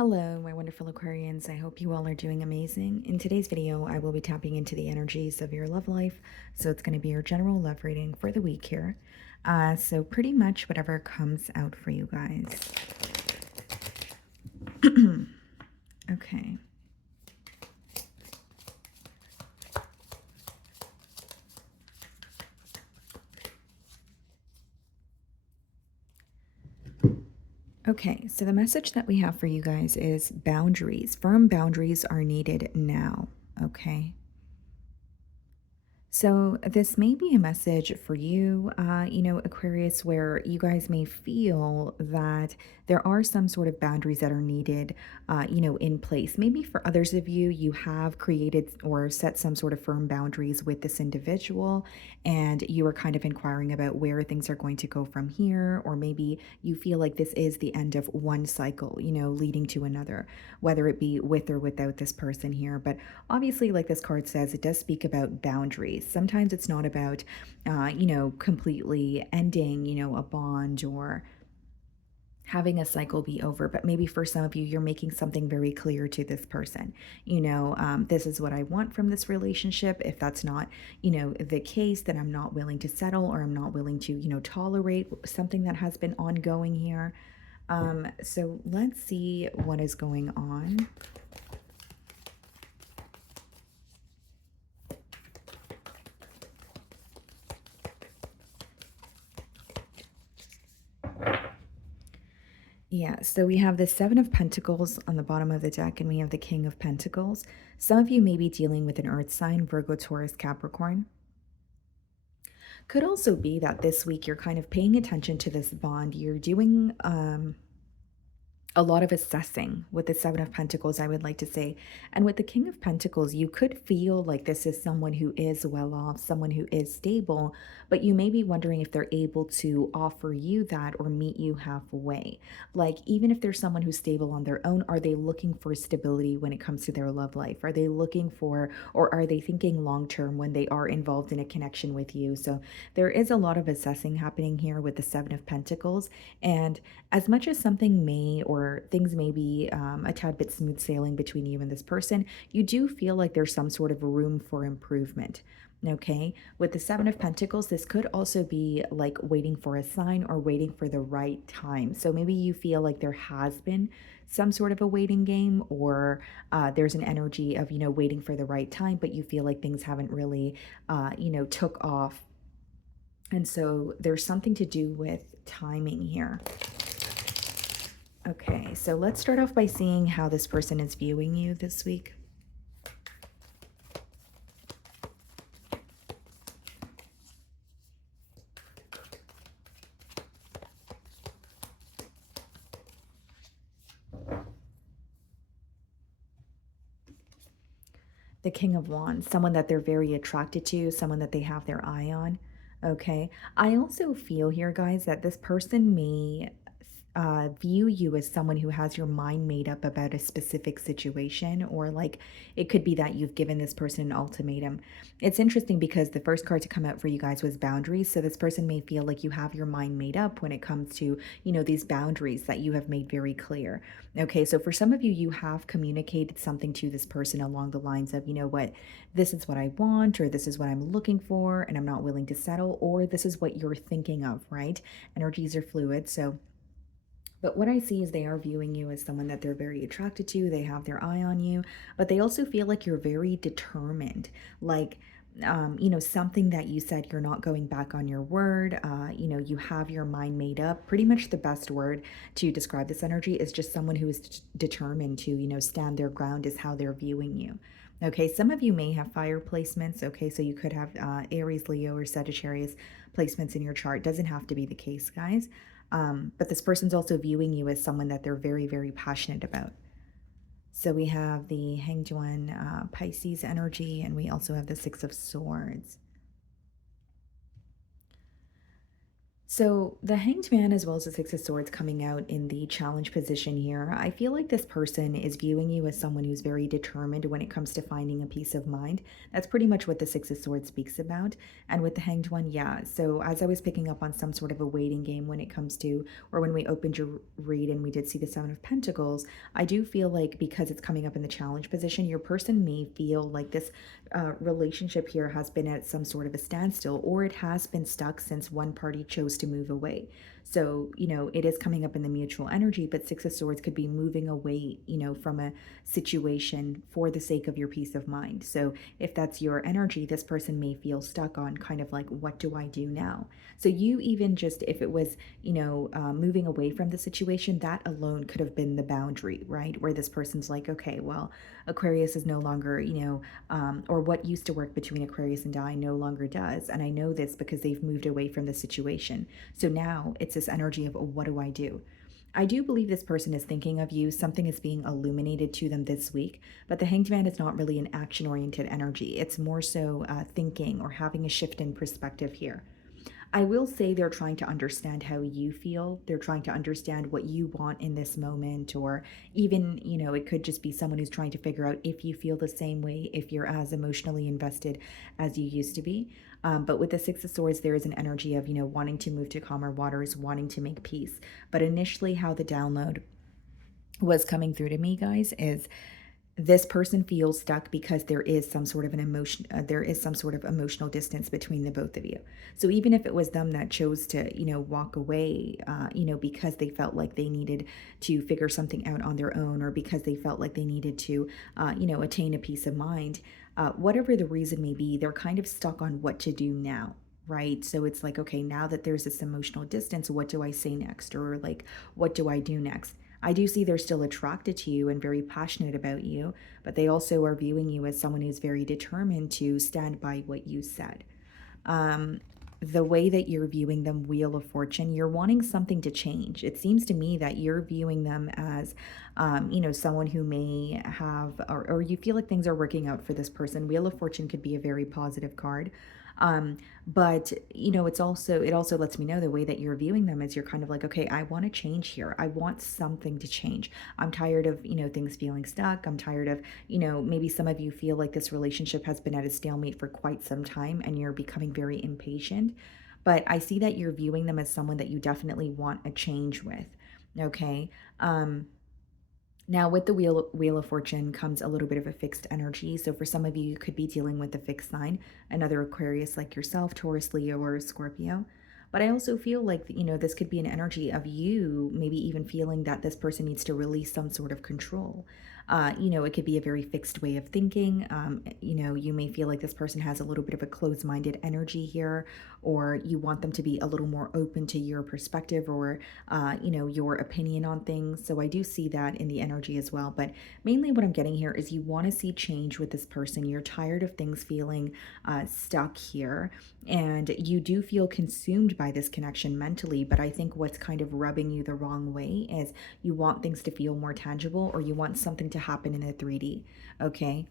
Hello, my wonderful Aquarians. I hope you all are doing amazing. In today's video, I will be tapping into the energies of your love life. So it's going to be your general love reading for the week here. So pretty much whatever comes out for you guys. Okay. Okay, so the message that we have for you guys is boundaries. Firm boundaries are needed now. Okay. So, this may be a message for you, Aquarius, where you guys may feel that there are some sort of boundaries that are needed, in place. Maybe for others of you, you have created or set some sort of firm boundaries with this individual, and you are kind of inquiring about where things are going to go from here, or maybe you feel like this is the end of one cycle, leading to another, whether it be with or without this person here. But obviously, like this card says, it does speak about boundaries. Sometimes it's not about, completely ending, a bond or having a cycle be over, but maybe for some of you, you're making something very clear to this person. This is what I want from this relationship. If that's not, the case, then I'm not willing to settle, or I'm not willing to, tolerate something that has been ongoing here. So let's see what is going on. Yeah, so we have the Seven of Pentacles on the bottom of the deck, and we have the King of Pentacles. Some of you may be dealing with an earth sign, Virgo, Taurus, Capricorn. Could also be that this week you're kind of paying attention to this bond. You're doing a lot of assessing with the Seven of Pentacles, I would like to say. And with the King of Pentacles, you could feel like this is someone who is well off, someone who is stable, but you may be wondering if they're able to offer you that or meet you halfway. Like, even if there's someone who's stable on their own, are they looking for stability when it comes to their love life? Are they looking for, or are they thinking long term when they are involved in a connection with you? So there is a lot of assessing happening here with the Seven of Pentacles. And as much as something may or things may be a tad bit smooth sailing between you and this person, you do feel like there's some sort of room for improvement. Okay, with the Seven of Pentacles, this could also be like waiting for a sign or waiting for the right time. So maybe you feel like there has been some sort of a waiting game, or there's an energy of, waiting for the right time, but you feel like things haven't really, took off. And so there's something to do with timing here. Okay, so let's start off by seeing how this person is viewing you this week. The King of Wands, someone that they're very attracted to, someone that they have their eye on. Okay, I also feel here, guys, that this person may view you as someone who has your mind made up about a specific situation, or like it could be that you've given this person an ultimatum. It's interesting because the first card to come out for you guys was boundaries. So this person may feel like you have your mind made up when it comes to, these boundaries that you have made very clear. Okay, so for some of you, you have communicated something to this person along the lines of, what, this is what I want, or this is what I'm looking for, and I'm not willing to settle, or this is what you're thinking of, right? Energies are fluid. So but what I see is they are viewing you as someone that they're very attracted to. They have their eye on you, but they also feel like you're very determined. Like, something that you said, you're not going back on your word. You have your mind made up. Pretty much the best word to describe this energy is just someone who is determined to, stand their ground, is how they're viewing you. Okay, some of you may have fire placements. Okay, so you could have Aries, Leo, or Sagittarius placements in your chart. Doesn't have to be the case, guys. But this person's also viewing you as someone that they're very, very passionate about. So we have the Hanged One, Pisces energy, and we also have the Six of Swords. So, the Hanged Man as well as the Six of Swords coming out in the challenge position here, I feel like this person is viewing you as someone who's very determined when it comes to finding a peace of mind. That's pretty much what the Six of Swords speaks about. And with the Hanged One, yeah. So, as I was picking up on some sort of a waiting game when it comes to, or when we opened your read and we did see the Seven of Pentacles, I do feel like because it's coming up in the challenge position, your person may feel like this relationship here has been at some sort of a standstill, or it has been stuck since one party chose to move away. So, it is coming up in the mutual energy, but Six of Swords could be moving away, from a situation for the sake of your peace of mind. So, if that's your energy, this person may feel stuck on kind of like, what do I do now? So, you even just, if it was, moving away from the situation, that alone could have been the boundary, right? Where this person's like, okay, well, Aquarius is no longer, or what used to work between Aquarius and I no longer does. And I know this because they've moved away from the situation. So now it's this energy of, oh, what do I do? I do believe this person is thinking of you. Something is being illuminated to them this week, but the Hanged Man is not really an action oriented energy. It's more so thinking or having a shift in perspective here. I will say they're trying to understand how you feel. They're trying to understand what you want in this moment, or even, it could just be someone who's trying to figure out if you feel the same way, if you're as emotionally invested as you used to be. But with the Six of Swords, there is an energy of, wanting to move to calmer waters, wanting to make peace. But initially, how the download was coming through to me, guys, is this person feels stuck because there is some sort of an emotion, there is some sort of emotional distance between the both of you. So even if it was them that chose to, walk away, because they felt like they needed to figure something out on their own, or because they felt like they needed to, attain a peace of mind, whatever the reason may be, they're kind of stuck on what to do now. Right. So it's like, okay, now that there's this emotional distance, what do I say next? Or like, what do I do next? I do see they're still attracted to you and very passionate about you, but they also are viewing you as someone who's very determined to stand by what you said. Um, the way that you're viewing them, Wheel of Fortune, you're wanting something to change. It seems to me that you're viewing them as, someone who may have, or you feel like things are working out for this person. Wheel of Fortune could be a very positive card. But it also lets me know the way that you're viewing them is you're kind of like, okay, I want to change here. I want something to change. I'm tired of, things feeling stuck. I'm tired of, maybe some of you feel like this relationship has been at a stalemate for quite some time and you're becoming very impatient. But I see that you're viewing them as someone that you definitely want a change with. Okay. Now, with the Wheel of Fortune comes a little bit of a fixed energy. So, for some of you, you could be dealing with a fixed sign, another Aquarius like yourself, Taurus, Leo, or Scorpio. But I also feel like, this could be an energy of you maybe even feeling that this person needs to release some sort of control. It could be a very fixed way of thinking. You may feel like this person has a little bit of a closed minded energy here, or you want them to be a little more open to your perspective, or your opinion on things. So I do see that in the energy as well. But mainly what I'm getting here is you want to see change with this person. You're tired of things feeling stuck here. And you do feel consumed by this connection mentally. But I think what's kind of rubbing you the wrong way is you want things to feel more tangible, or you want something to happen in a 3D. Okay.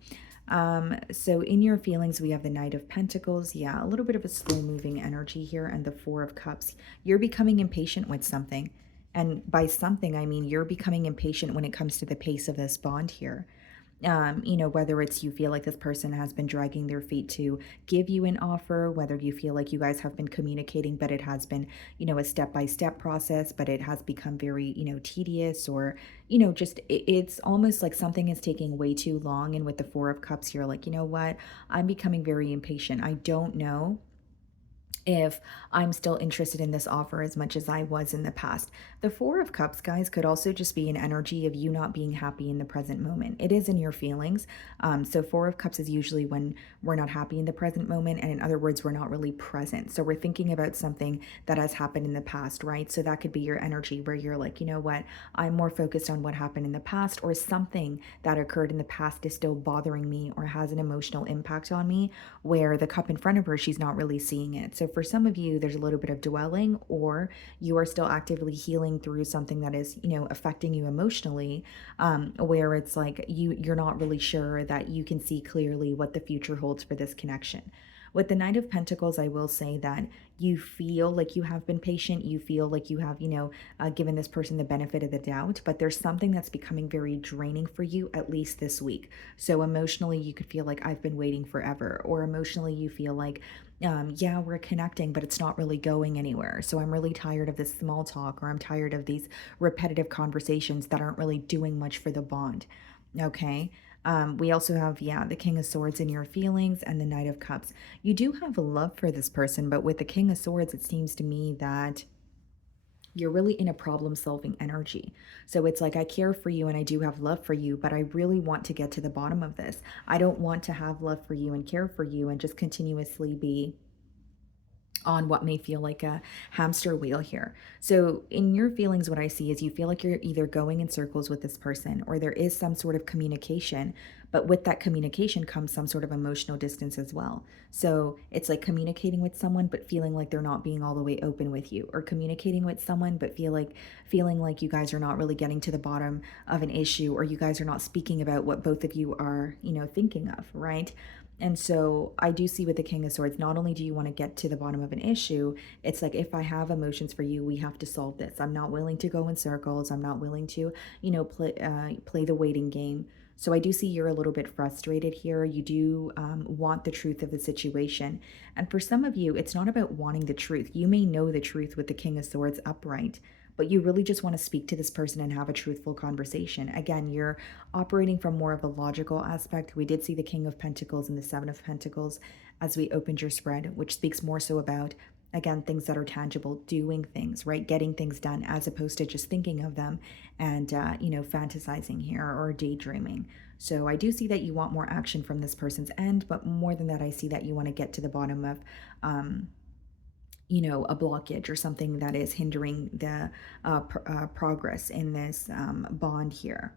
So in your feelings, we have the Knight of Pentacles. Yeah, a little bit of a slow moving energy here, and the Four of Cups. You're becoming impatient with something. And by something, I mean you're becoming impatient when it comes to the pace of this bond here. Whether it's you feel like this person has been dragging their feet to give you an offer, whether you feel like you guys have been communicating, but it has been, a step by step process, but it has become very, tedious, or, just it's almost like something is taking way too long. And with the Four of Cups, you're like, you know what? I'm becoming very impatient. I don't know if I'm still interested in this offer as much as I was in the past. The Four of Cups, guys, could also just be an energy of you not being happy in the present moment. It is in your feelings. So Four of Cups is usually when we're not happy in the present moment. And in other words, we're not really present. So we're thinking about something that has happened in the past, right? So that could be your energy where you're like, you know what? I'm more focused on what happened in the past, or something that occurred in the past is still bothering me or has an emotional impact on me, where the cup in front of her, she's not really seeing it. So for some of you, there's a little bit of dwelling, or you are still actively healing through something that is, affecting you emotionally, where it's like you're not really sure that you can see clearly what the future holds for this connection. With the Knight of Pentacles, I will say that You feel like you have been patient. You feel like you have, given this person the benefit of the doubt, but there's something that's becoming very draining for you, at least this week. So emotionally, you could feel like I've been waiting forever, or emotionally, you feel like, yeah, we're connecting, but it's not really going anywhere. So I'm really tired of this small talk, or I'm tired of these repetitive conversations that aren't really doing much for the bond. Okay. We also have, yeah, the King of Swords in your feelings and the Knight of Cups. You do have a love for this person, but with the King of Swords, it seems to me that you're really in a problem solving energy. So it's like, I care for you and I do have love for you, but I really want to get to the bottom of this. I don't want to have love for you and care for you and just continuously be on what may feel like a hamster wheel here. So, in your feelings, what I see is you feel like you're either going in circles with this person or there is some sort of communication, but with that communication comes some sort of emotional distance as well. So, it's like communicating with someone but feeling like they're not being all the way open with you, or communicating with someone but feeling like you guys are not really getting to the bottom of an issue, or you guys are not speaking about what both of you are, thinking of, right? And so I do see with the King of Swords, not only do you want to get to the bottom of an issue, it's like, if I have emotions for you, we have to solve this. I'm not willing to go in circles. I'm not willing to, play the waiting game. So I do see you're a little bit frustrated here. You do want the truth of the situation. And for some of you, it's not about wanting the truth. You may know the truth with the King of Swords upright, but you really just want to speak to this person and have a truthful conversation. Again, you're operating from more of a logical aspect. We did see the King of Pentacles and the Seven of Pentacles as we opened your spread, which speaks more so about, again, things that are tangible, doing things, right? Getting things done, as opposed to just thinking of them and, fantasizing here or daydreaming. So I do see that you want more action from this person's end, but more than that, I see that you want to get to the bottom of, a blockage or something that is hindering the progress in this bond here.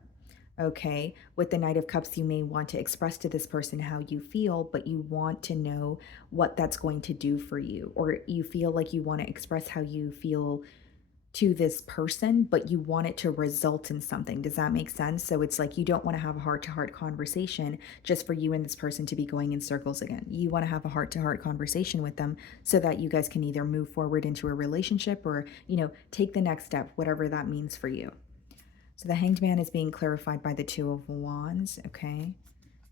Okay, with the Knight of Cups, you may want to express to this person how you feel, but you want to know what that's going to do for you, or you feel like you want to express how you feel to this person, but you want it to result in something. Does that make sense? So it's like, you don't want to have a heart to heart conversation just for you and this person to be going in circles again. You want to have a heart to heart conversation with them so that you guys can either move forward into a relationship or, take the next step, whatever that means for you. So the Hanged Man is being clarified by the Two of Wands, okay?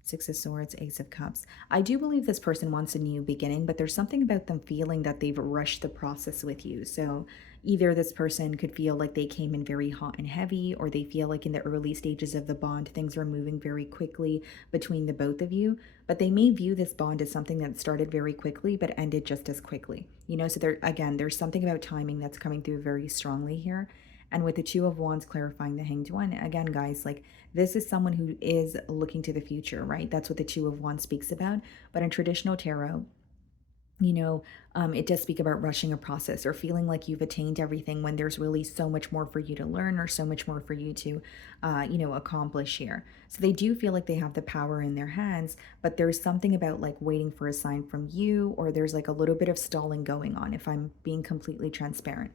Six of Swords, Ace of Cups. I do believe this person wants a new beginning, but there's something about them feeling that they've rushed the process with you. So either this person could feel like they came in very hot and heavy, or they feel like in the early stages of the bond, things are moving very quickly between the both of you. But they may view this bond as something that started very quickly, but ended just as quickly. So there's something about timing that's coming through very strongly here. And with the Two of Wands clarifying the Hanged One, again, guys, like, this is someone who is looking to the future, right? That's what the Two of Wands speaks about. But in traditional tarot, it does speak about rushing a process or feeling like you've attained everything when there's really so much more for you to learn or so much more for you to, accomplish here. So they do feel like they have the power in their hands, but there's something about like waiting for a sign from you, or there's like a little bit of stalling going on, if I'm being completely transparent.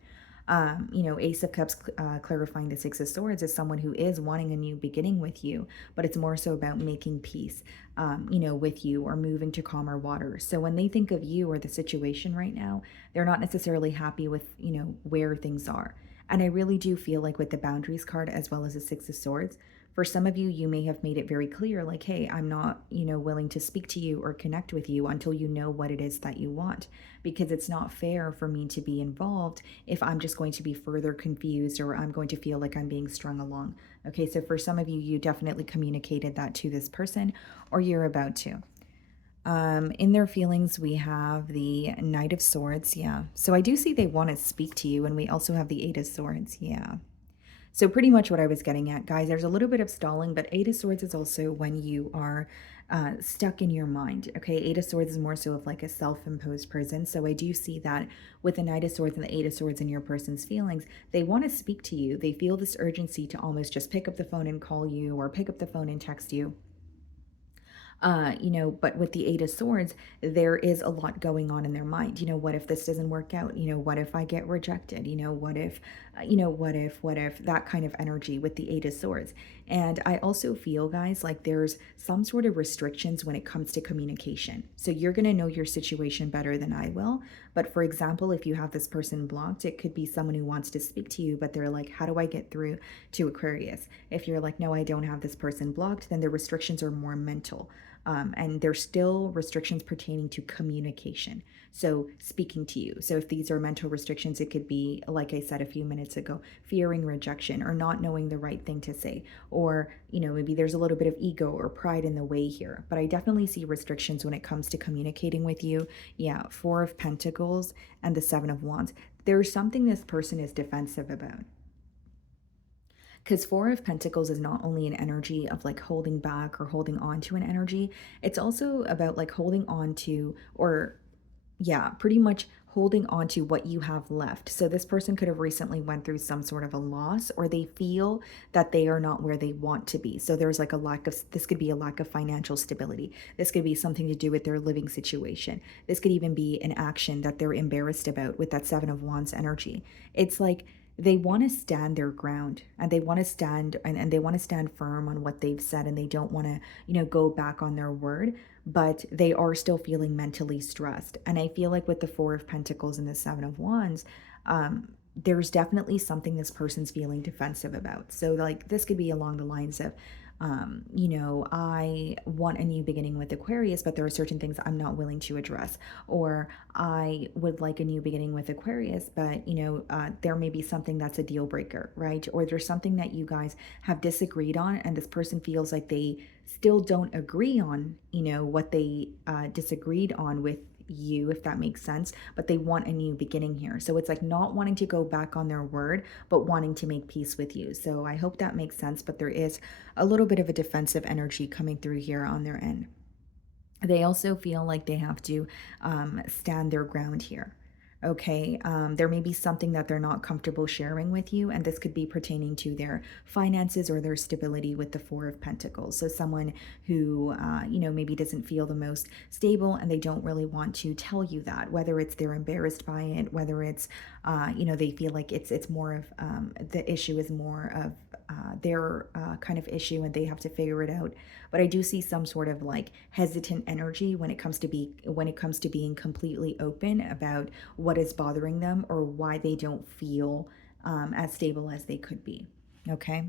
Ace of Cups clarifying the Six of Swords is someone who is wanting a new beginning with you, but it's more so about making peace, with you, or moving to calmer waters. So when they think of you or the situation right now, they're not necessarily happy with, where things are. And I really do feel like with the Boundaries card as well as the Six of Swords, for some of you, you may have made it very clear, like, hey, I'm not, willing to speak to you or connect with you until you know what it is that you want, because it's not fair for me to be involved if I'm just going to be further confused, or I'm going to feel like I'm being strung along. Okay, so for some of you, you definitely communicated that to this person, or you're about to. In their feelings, we have the Knight of Swords. Yeah. So I do see they want to speak to you, and we also have the Eight of Swords. Yeah. So pretty much what I was getting at, guys, there's a little bit of stalling, but Eight of Swords is also when you are stuck in your mind. Okay, Eight of Swords is more so of like a self-imposed prison. So I do see that with the Knight of Swords and the Eight of Swords in your person's feelings, they want to speak to you. They feel this urgency to almost just pick up the phone and call you, or pick up the phone and text you. But with the Eight of Swords, there is a lot going on in their mind. What if this doesn't work out? What if I get rejected? What if, what if, that kind of energy with the Eight of Swords. And I also feel, guys, like there's some sort of restrictions when it comes to communication. So you're going to know your situation better than I will. But for example, if you have this person blocked, it could be someone who wants to speak to you, but they're like, how do I get through to Aquarius? If you're like, no, I don't have this person blocked, then the restrictions are more mental. And there's still restrictions pertaining to communication. So, speaking to you. So, if these are mental restrictions, it could be, like I said a few minutes ago, fearing rejection or not knowing the right thing to say. Or, maybe there's a little bit of ego or pride in the way here. But I definitely see restrictions when it comes to communicating with you. Yeah, Four of Pentacles and the Seven of Wands. There's something this person is defensive about. Because Four of Pentacles is not only an energy of like holding back or holding on to an energy, it's also about like holding on to, or yeah, pretty much holding on to what you have left. So this person could have recently went through some sort of a loss, or they feel that they are not where they want to be. So there's like a lack of, this could be a lack of financial stability. This could be something to do with their living situation. This could even be an action that they're embarrassed about with that Seven of Wands energy. It's like they want to stand their ground, and they want to stand, and they want to stand firm on what they've said, and they don't want to, go back on their word, but they are still feeling mentally stressed. And I feel like with the Four of Pentacles and the Seven of Wands, there's definitely something this person's feeling defensive about. So, like, this could be along the lines of, I want a new beginning with Aquarius, but there are certain things I'm not willing to address. Or I would like a new beginning with Aquarius, but, there may be something that's a deal breaker, right? Or there's something that you guys have disagreed on, and this person feels like they still don't agree on, what they disagreed on with you, if that makes sense, but they want a new beginning here. So it's like not wanting to go back on their word, but wanting to make peace with you. So I hope that makes sense, but there is a little bit of a defensive energy coming through here on their end. They also feel like they have to stand their ground here. Okay, there may be something that they're not comfortable sharing with you, and this could be pertaining to their finances or their stability with the Four of Pentacles. So, someone who, maybe doesn't feel the most stable, and they don't really want to tell you that, whether it's they're embarrassed by it, whether it's, they feel like it's more of the issue is more of their kind of issue, and they have to figure it out. But I do see some sort of like hesitant energy when it comes to being completely open about what is bothering them or why they don't feel as stable as they could be. Okay.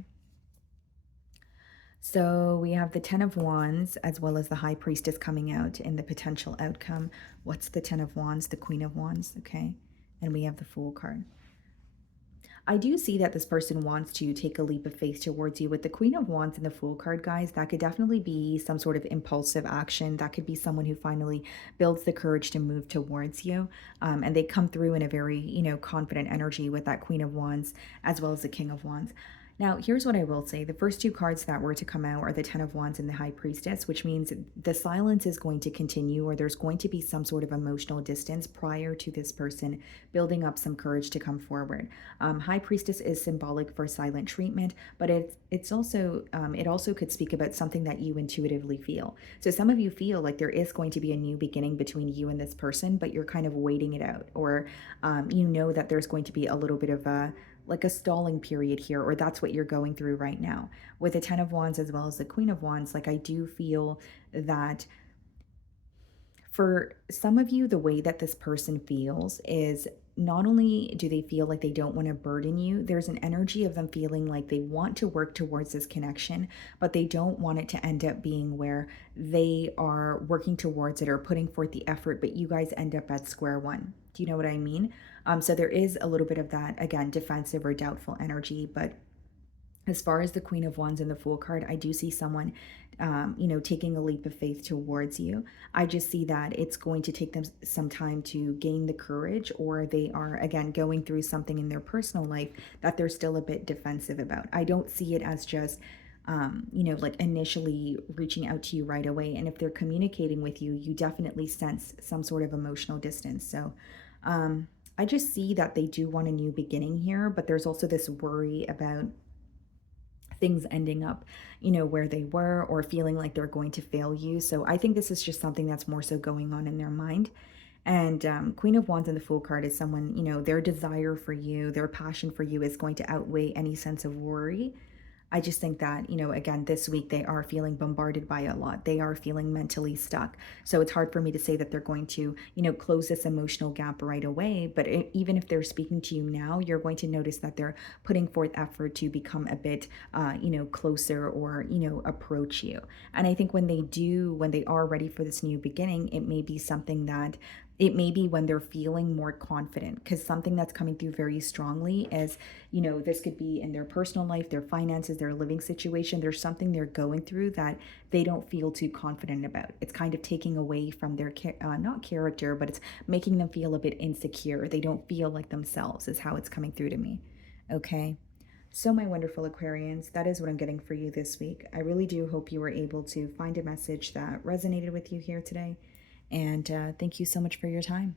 So we have the Ten of Wands as well as the High Priestess coming out in the potential outcome. What's the Ten of Wands? The Queen of Wands. Okay. And we have the Fool card. I do see that this person wants to take a leap of faith towards you. With the Queen of Wands and the Fool card, guys, that could definitely be some sort of impulsive action. That could be someone who finally builds the courage to move towards you. And they come through in a very, confident energy with that Queen of Wands as well as the King of Wands. Now, here's what I will say. The first two cards that were to come out are the Ten of Wands and the High Priestess, which means the silence is going to continue, or there's going to be some sort of emotional distance prior to this person building up some courage to come forward. High Priestess is symbolic for silent treatment, but it's also it also could speak about something that you intuitively feel. So some of you feel like there is going to be a new beginning between you and this person, but you're kind of waiting it out, or you know that there's going to be a little bit of a like a stalling period here, or that's what you're going through right now. With the Ten of Wands as well as the Queen of Wands, like I do feel that for some of you, the way that this person feels is not only do they feel like they don't want to burden you, there's an energy of them feeling like they want to work towards this connection, but they don't want it to end up being where they are working towards it or putting forth the effort, but you guys end up at square one. Do you know what I mean? So there is a little bit of that, again, defensive or doubtful energy, but as far as the Queen of Wands and the Fool card, I do see someone, taking a leap of faith towards you. I just see that it's going to take them some time to gain the courage, or they are, again, going through something in their personal life that they're still a bit defensive about. I don't see it as just, like initially reaching out to you right away. And if they're communicating with you, you definitely sense some sort of emotional distance. So, I just see that they do want a new beginning here, but there's also this worry about things ending up, where they were, or feeling like they're going to fail you. So I think this is just something that's more so going on in their mind. And Queen of Wands and the Fool card is someone, their desire for you, their passion for you is going to outweigh any sense of worry. I just think that, again, this week they are feeling bombarded by a lot. They are feeling mentally stuck. So it's hard for me to say that they're going to, close this emotional gap right away. But even if they're speaking to you now, you're going to notice that they're putting forth effort to become a bit, closer or, approach you. And I think when they are ready for this new beginning, it may be something that it may be when they're feeling more confident, because something that's coming through very strongly is, this could be in their personal life, their finances, their living situation. There's something they're going through that they don't feel too confident about. It's kind of taking away from their not character, but it's making them feel a bit insecure. They don't feel like themselves, is how it's coming through to me. Okay. So, my wonderful Aquarians, that is what I'm getting for you this week. I really do hope you were able to find a message that resonated with you here today. And thank you so much for your time.